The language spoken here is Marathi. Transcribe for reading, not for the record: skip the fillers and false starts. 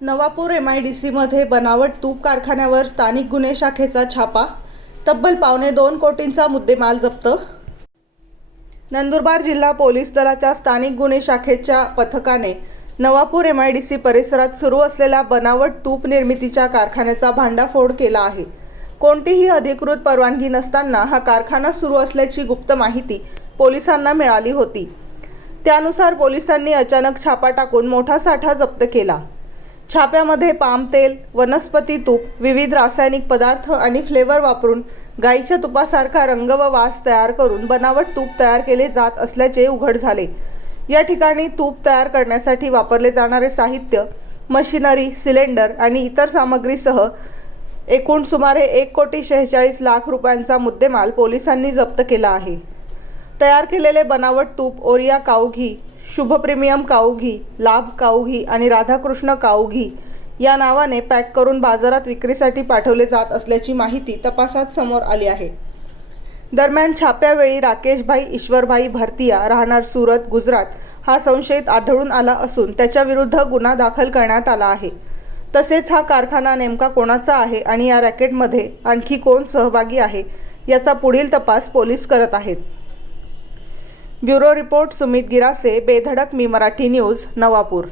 नवापूर MIDCमध्ये बनावट तूप कारखान्यावर स्थानिक गुन्हे शाखेचा छापा, तब्बल 2.25 कोटींचा मुद्देमाल जप्त। नंदुरबार जिल्हा पोलीस दलाच्या स्थानिक गुन्हे शाखेच्या पथकाने नवापूर MIDC परिसरात सुरू असलेल्या बनावट तूप निर्मितीच्या कारखान्याचा भांडाफोड केला आहे। कोणतीही अधिकृत परवानगी नसताना हा कारखाना सुरू असल्याची गुप्त माहिती पोलिसांना मिळाली होती। त्यानुसार पोलिसांनी अचानक छापा टाकून मोठा साठा जप्त केला। छाप्यामध्ये पाम तेल, वनस्पती तूप, विविध रासायनिक पदार्थ आणि फ्लेवर वापरून गाईच्या तुपासारखा रंग व वास तयार करून बनावट तूप तयार केले जात असल्याचे उघड झाले। या ठिकाणी तूप तयार करण्यासाठी वापरले जाणारे साहित्य, मशिनरी, सिलेंडर आणि इतर सामग्रीसह एकूण सुमारे 1,46,00,000 रुपयांचा मुद्देमाल पोलिसांनी जप्त केला आहे। तयार केलेले बनावट तूप ओरिया काऊ घी, शुभ प्रीमियम काऊ घी, लाभ काऊ घी आणि राधाकृष्ण काऊ घी या नावाने पॅक करून बाजारात विक्रीसाठी पाठवले जात असल्याची माहिती तपासात समोर आली आहे। दरम्यान छाप्यावेळी राकेशभाई ईश्वरभाई भारतीया राहणार सुरत, गुजरात हा संशयित आढळून आला असून त्याच्याविरुद्ध गुन्हा दाखल करण्यात आला आहे। तसेच हा कारखाना नेमका कोणाचा आहे आणि या रॅकेटमध्ये आणखी कोण सहभागी आहे याचा पुढील तपास पोलीस करत आहेत। ब्युरो रिपोर्ट सुमित गिरासे, बेधडक मी मराठी न्यूज, नवापूर।